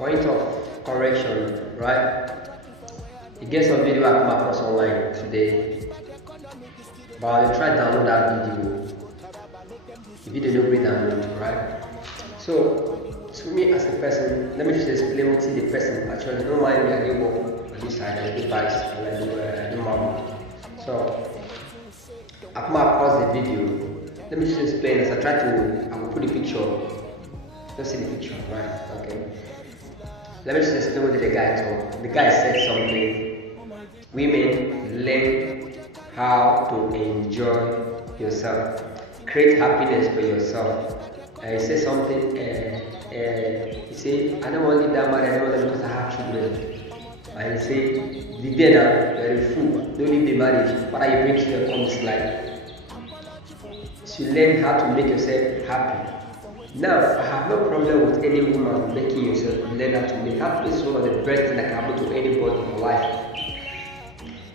point of correction, right? You get some video I come across online today, but I'll try to download that video. The video no great download, right? So to me as a person, let me just explain what the person actually don't mind me. I do work on this side, I do bikes, and I do mom. So I come across the video. Let me just explain as I will put the picture. Just see the picture, right? Okay. Let me just explain what the guy told. The guy said something. Women, learn how to enjoy yourself. Create happiness for yourself. He said something. He said, I don't want to leave that married. I don't want to because I have children. And he said, the day that you're a fool, don't leave the marriage. What are you bringing to your comes life? So learn how to make yourself happy. Now, I have no problem with any woman making yourself learn how to make happiness is one of the best things that can happen to anybody in your life.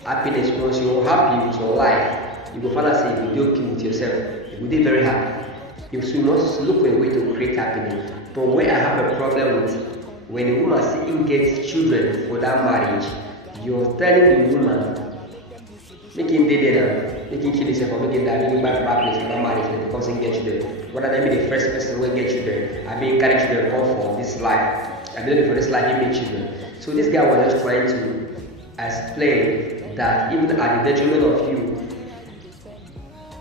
Happiness, once you're happy with your life, you go find out say you will be okay with yourself. You will be very happy. You must look for a way to create happiness. But where I have a problem with, when a woman seeing gets children for that marriage, you're telling the woman, making dead making kill yourself or making that making bad happiness for that marriage because he get children. Whether they be the first person who get children, I mean carry children come for this life. I believe for this life he made children. So this guy was just trying to explain that even at the detriment of you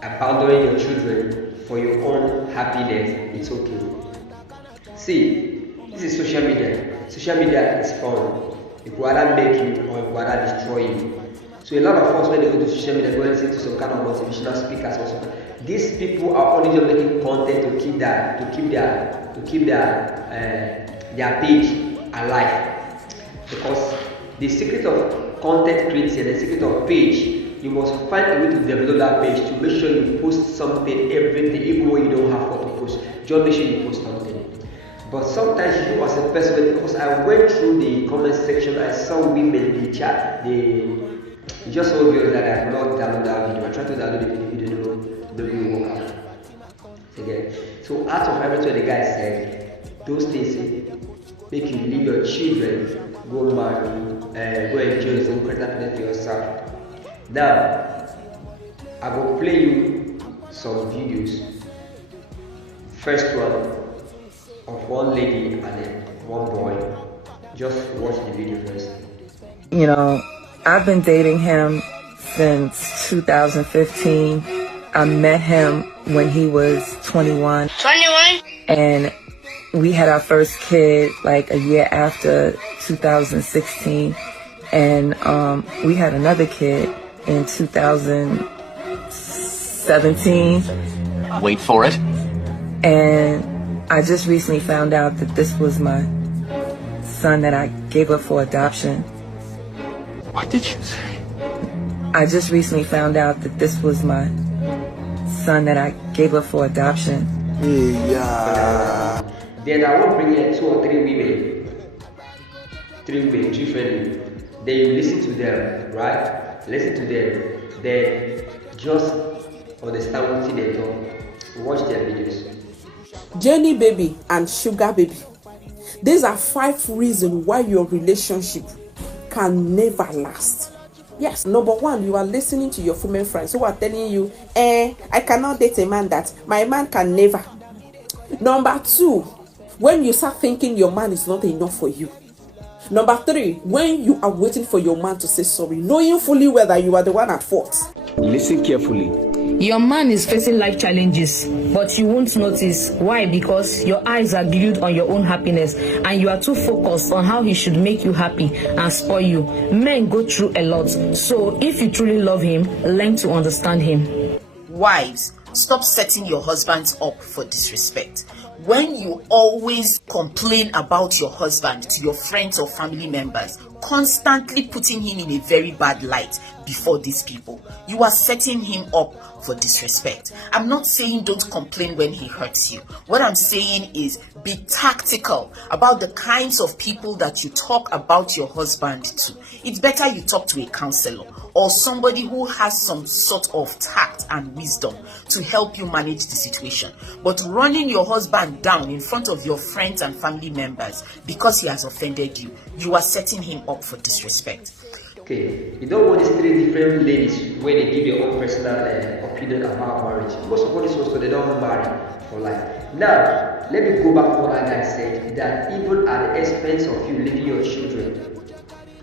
abandoning your children for your own happiness, it's okay. See, this is social media. Social media is fun. It will either make you or it will either destroy you. So a lot of us when they go to social media, go and listen to some kind of motivational speakers or something. These people are only just making content to keep their page alive. Because the secret of content creating, the secret of page, you must find a way to develop that page to make sure you post something every day, even when you don't have what to post. Just make sure you post something. But sometimes you as a person, because I went through the comment section, I saw women in the chat, it's just so obvious that I have not downloaded that video. I tried to download the video, the video work out. Again. So out of everything the guy said, those things make you leave your children, go marry, go enjoy yourself, create happiness for yourself. Now, I will play you some videos. First one of one lady and then one boy. Just watch the video first. You know, I've been dating him since 2015. I met him when he was 21. 21? And we had our first kid like a year after 2016. And we had another kid in 2017. Wait for it. And I just recently found out that this was my son that I gave up for adoption. What did you say? I just recently found out that this was my son that I gave up for adoption. Yeah. Then I will bring in 2 or 3 women. 3 women, differently. Then you listen to them, right? Listen to them. Then just understand what they talk. Watch their videos. Jenny baby and sugar baby. These are 5 reasons why your relationship can never last. Yes, number 1, you are listening to your female friends who are telling you, I cannot date a man that my man can never. Number 2, when you start thinking your man is not enough for you. Number 3, when you are waiting for your man to say sorry, knowing fully well that you are the one at fault. Listen carefully. Your man is facing life challenges, but you won't notice. Why? Because your eyes are glued on your own happiness and you are too focused on how he should make you happy and spoil you. Men go through a lot, so if you truly love him, learn to understand him. Wives, stop setting your husbands up for disrespect. When you always complain about your husband to your friends or family members, constantly putting him in a very bad light, before these people. You are setting him up for disrespect. I'm not saying don't complain when he hurts you. What I'm saying is be tactical about the kinds of people that you talk about your husband to. It's better you talk to a counselor or somebody who has some sort of tact and wisdom to help you manage the situation. But running your husband down in front of your friends and family members because he has offended you, you are setting him up for disrespect. Okay, you don't want these three different ladies where they give your own personal opinion about marriage. Most of all this also, they don't marry for life. Now, let me go back to what that guy said, that even at the expense of you leaving your children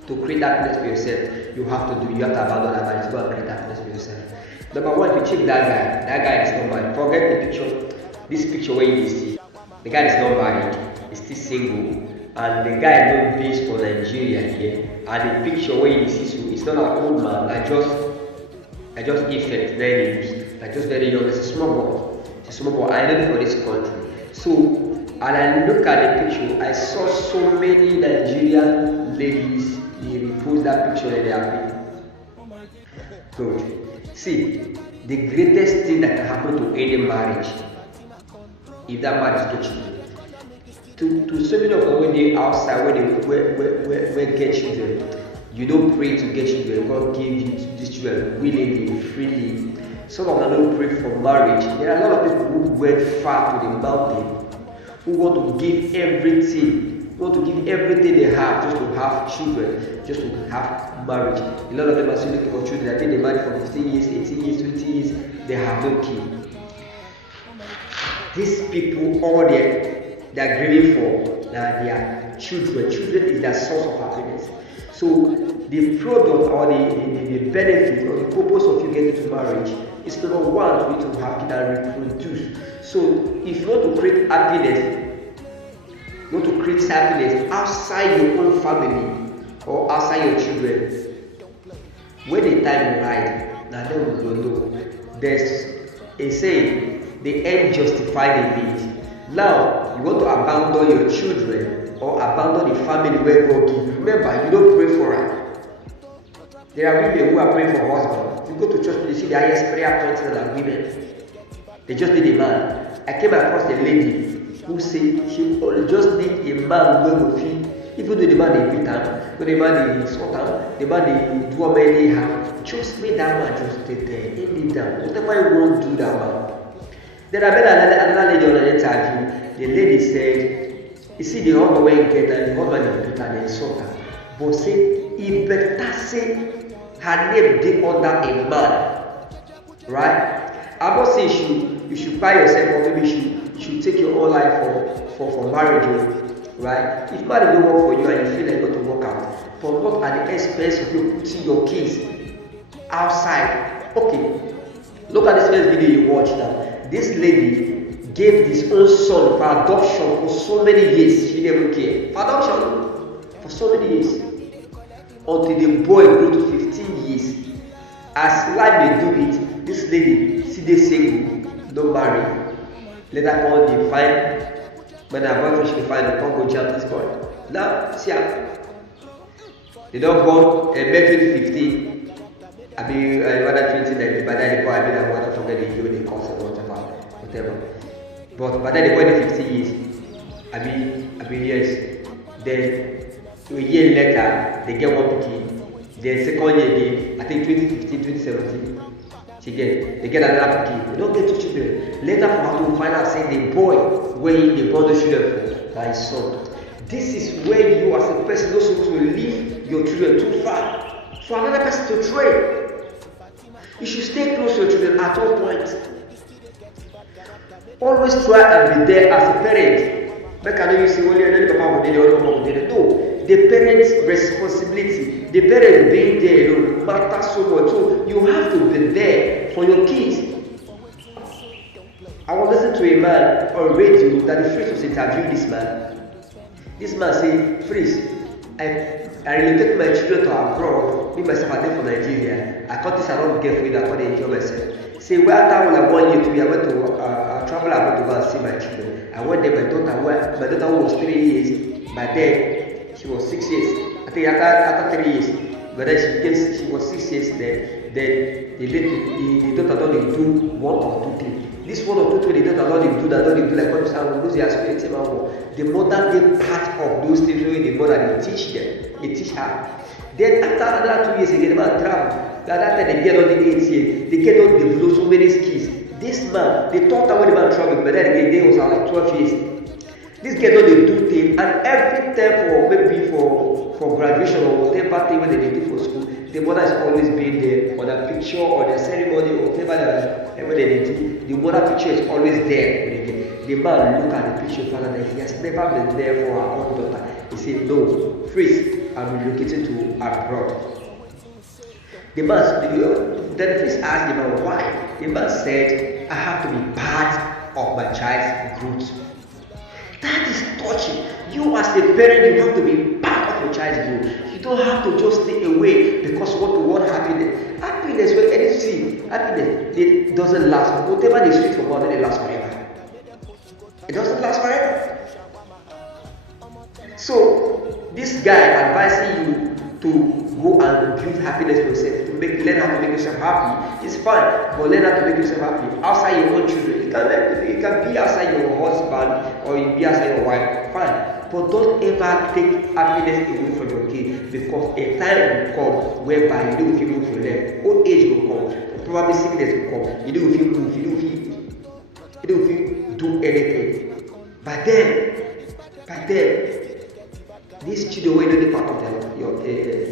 to create happiness for yourself, you have to abandon that marriage, go and create happiness for yourself. Number one, if you check that guy is not married. Forget the picture, this picture where you see, the guy is not married, he's still single. And the guy not based for Nigeria here, and the picture where you see, so it's not an old man. I just effect very loose, like just very young. It's a small boy. I know for this country. So, and I look at the picture, I saw so many Nigerian ladies they repost that picture and they are happy. Good. See, the greatest thing that can happen to any marriage, if that marriage gets you. To so many of them when they outside, when they get children, you don't pray to get children. God gave you these children willingly, freely. Some of them don't pray for marriage. There are a lot of people who went far to the mountain, who want to give everything, they have just to have children, just to have marriage. A lot of them are still looking for children. I think they married for 15 years, 18 years, 20 years, they have no kid. These people, all they are grieving for their children. Children is their source of happiness. So the product or the benefit or the purpose of you getting to marriage is number one, for you to have kids and reproduce. So if you want to create happiness, outside your own family or outside your children, when the time is right, now then we will know. There's a saying, the end justifies the means. Now, you want to abandon your children or abandon the family where God gives you. Remember, you don't pray for her. There are women who are praying for husbands. You go to church, you see the highest prayer points than women. They just need a man. I came across a lady who said she just need a man who will feed. Even though the man they beat her, the man they insult her, the man they do many harm. Just make that man just stay there. He leave down. Whatever you want to do that man. Then I met another lady on an interview. The lady said, you see the husband when you get and the husband is better than insult her. But say, he better say her name be under a man. Right? I'm not saying you should buy yourself or maybe you should take your own life for marriage. Right? If marriage don't work for you and you feel like you got to work out, but not at the expense of you putting your kids outside. Okay. Look at this first video you watched now. This lady gave this own son for adoption for so many years. She never cared. For adoption for so many years. Until the boy grew to 15 years. As life may do it, this lady, see they single, don't marry. Later on, they find, when her boyfriend she find the Congo jail this boy. Now, see her. They don't go and met 2015. I mean, rather 2019, but then the boy, I want to forget the year, the concept, whatever. But by then the boy 15 years. I mean yes. Then a year later, they get one kid. Then second year again, I think 2015, 2017, they get another kid. They don't get two children. Later for her to find out saying the boy where they brought the children by his son. This is where you as a person not supposed to leave your children too far for another person to train. You should stay close to your children at all points. Always try and be there as a parent. Make I know you say, well, no, the parent's responsibility, the parent being there alone matters so much. So you have to be there for your kids. I was listening to a man on radio that the Freeze was interviewing this man. This man said, Freeze, I relocated my children to abroad, me myself I there for Nigeria. I cut this around get free that I want to enjoy myself. Say, well, after like 1 year, 2 years, I went to travel abroad to go and see my children. I went there, my daughter was 3 years. By then, she was 6 years. I think after 3 years, But then she was 6 years then the daughter don't do one or two things. This one or two things the daughter don't do like when you start lose their spirit. The mother they part of those things where the mother they teach them, they teach her. Then after another 2 years again, the man travel. That time they get on the 8th year, they get on develop so many skills. This man, they thought that when the man traveled, but then again they was like 12 years. This girl know they do things, and every time for maybe for graduation or whatever thing when they do for school, the mother is always being there on a picture or the ceremony or whatever they do. The mother picture is always there. The man look at the picture of father that he has never been there for her own daughter. He said, no, freeze, I'm relocating to abroad. The man, then first asked the man why. The man said, I have to be part of my child's growth. That is touching. You as a parent, you have to be part of your child's growth. You don't have to just stay away because you want happiness. Happiness, when anything, happiness, it doesn't last. Whatever they speak about, it lasts forever. It doesn't last forever. So, this guy advising you to go and build happiness for yourself, to learn how to make yourself happy. It's fine, but learn how to make yourself happy outside your own children. You can be outside your husband or you be outside your wife, fine. But don't ever take happiness away from your kid, because a time will come whereby you don't feel move your leg. Old age will come, probably sickness will come. You don't feel move, you don't feel do anything. But then these children will not be part of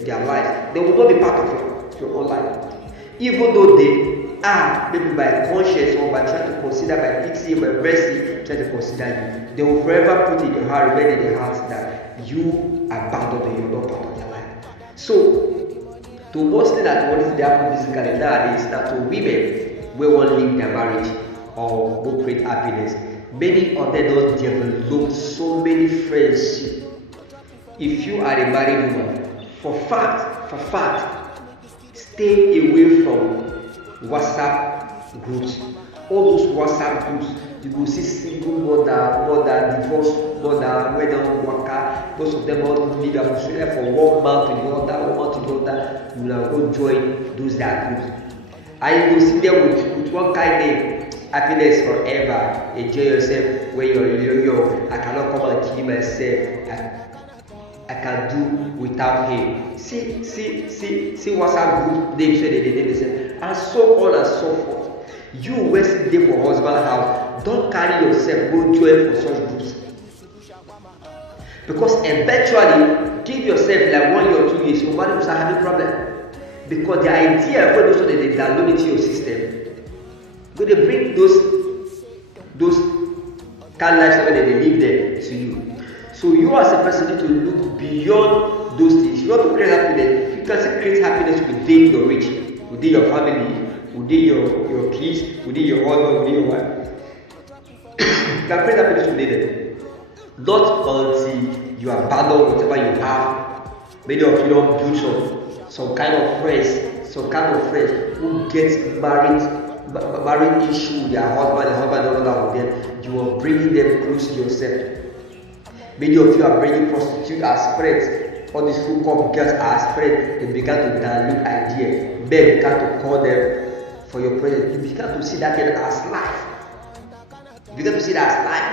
their life. They will not be part of your own life. Even though they are, maybe by conscience or by trying to consider, by pity, by mercy, trying to consider you, they will forever put in your heart, remain in their hearts that you abandoned them, you're not part of their life. So, the worst thing that wants to happen physically nowadays is that to women, we won't leave their marriage or go create happiness. Many of them don't develop so many friendships. If you are a married woman, for fact, stay away from WhatsApp groups. All those WhatsApp groups, you will see single mother, divorced mother, wedding worker, most of them all live in Australia for 1 month to the other, 1 month to the other. You will go join those groups. And you will see them with one kind name. Happiness forever. Enjoy yourself when you're young. I cannot come and kill myself. I can do without him. See WhatsApp group names where they name themselves, and so on and so forth. You waste day for husband house. Don't carry yourself, go join for such groups. Because eventually, give yourself like 1 year or 2 years, your body will start having problem. Because the idea for those that they download into your system, going to bring those kind of lifestyle that they live there to you. So you as a person need to look beyond those things. You want to create happiness. You can create happiness within your reach, within your family, within your kids, within your husband, within your wife. You can create happiness within them. Not until you abandon whatever you have. Many of you don't build some kind of friends who get married issue with their husband, the husband doesn't love them. You are bringing them close to yourself. Many of you are bringing prostitutes as friends. All these hookup girls as friends. They began to download ideas. Men began to call them for your presence. You began to see that thing as life. You began to see that as life.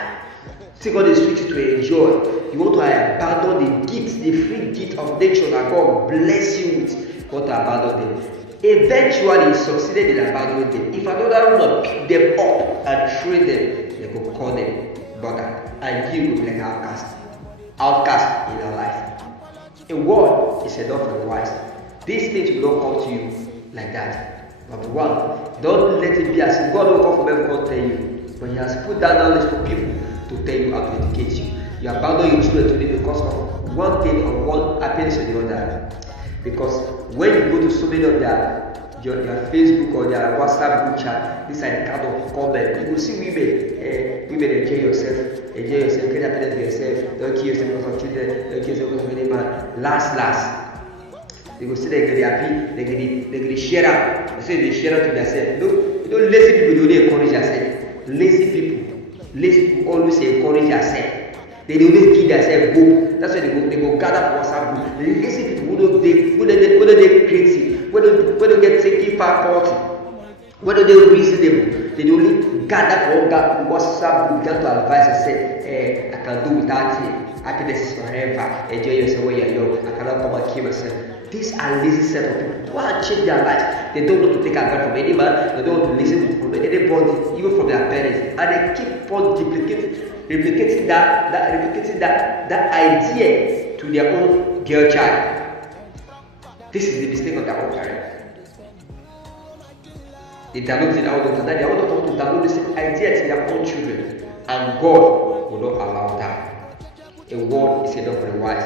See God is switch to enjoy. You want to abandon the gifts, the free gift of nature that God bless you with. You want to abandon them. Eventually, you succeeded in abandoning them. If another woman pick them up and train them, they will call them brother, and you will be like outcast in your life. A word is enough for the wise. These things will not come to you like that. Number one, don't let it be as if God will come from heaven and tell you, but He has put that knowledge for people to tell you how to educate you. You abandon your children today because of one thing or one happiness or the other. Because when you go to so many of their Facebook or their WhatsApp group chat, this is the kind of comment. You will see women enjoy yourself, create happiness for yourself, don't kill yourself because of children, don't kill yourself because of any man. Last. They will say they're going to be happy, they're going to share out. They say they share out to themselves. No, you know, lazy people don't encourage yourself. Lazy people always encourage yourself. They always give themselves hope. That's why they go gather for WhatsApp group. Lazy people who whether they're creative, whether they taking faculty, whether they're reasonable, they only gather on WhatsApp, began to advise and say, hey, I can do without it. Happiness is forever. Enjoy yourself when you're young. I cannot come and kill myself. These are lazy set of people who are change their lives. They don't want to take advice from any man. They don't want to listen from anybody, even from their parents, and they keep on replicating that idea to their own girl child. This is the mistake of their own parents. They download it out of that. They want to download this idea to their own children, and God will not allow that. A word is enough for the wise.